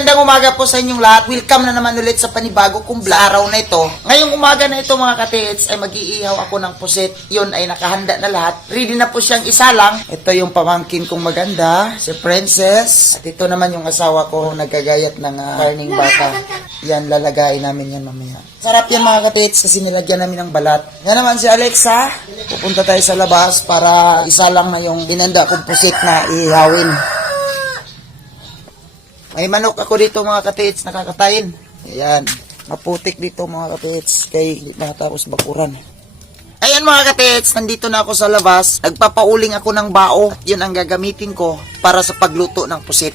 Magandang umaga po sa inyong lahat. Welcome na naman ulit sa panibago kong vlog araw na ito. Ngayong umaga na ito mga katiits ay mag-iihaw ako ng pusit. Yun ay nakahanda na lahat. Ready na po siyang isalang. Ito yung pamangkin kong maganda, si Princess. At ito naman yung asawa ko nagkagayat ng uh, karning baka. Yan, lalagayin namin yan mamaya. Sarap yan mga katiits kasi nilagyan namin ng balat. Yan naman si Alexa. Pupunta tayo sa labas para isalang na yung inanda kong pusit na ihawin. May manok ako dito mga katits, nakakatayin. Ayan, maputik dito mga katits, kay hindi bakuran. Ayan mga katits, nandito na ako sa labas. Nagpapauling ako ng bao. Yun ang gagamitin ko para sa pagluto ng pusit.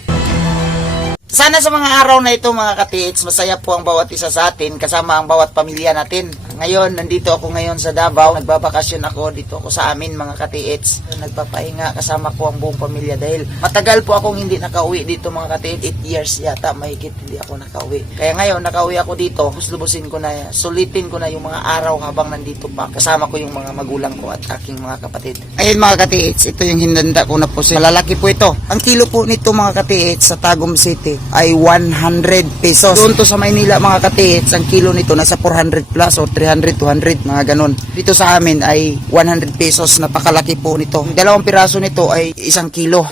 Sana sa mga araw na ito mga katits, masaya po ang bawat isa sa atin kasama ang bawat pamilya natin. Ngayon, nandito ako ngayon sa Davao. Nagbabakasyon ako dito ako sa amin mga katits. Nagpapahinga kasama ko ang buong pamilya dahil matagal po akong hindi nakauwi dito mga katits. 8 years yata mahigit hindi ako nakauwi. Kaya ngayon, nakauwi ako dito. Lubusin ko na, sulitin ko na yung mga araw habang nandito pa. Kasama ko yung mga magulang ko at aking mga kapatid. Ayun mga katits, ito yung hinanda ko na po. Malalaki po ito. Ang kilo po nito mga katits sa Tagum City ay 100 pesos. Doon to sa Maynila mga katits, ang kilo nito nasa 400 plus o 300, 200, mga ganun. Dito sa amin ay 100 pesos, napakalaki po nito. Ang dalawang piraso nito ay isang kilo.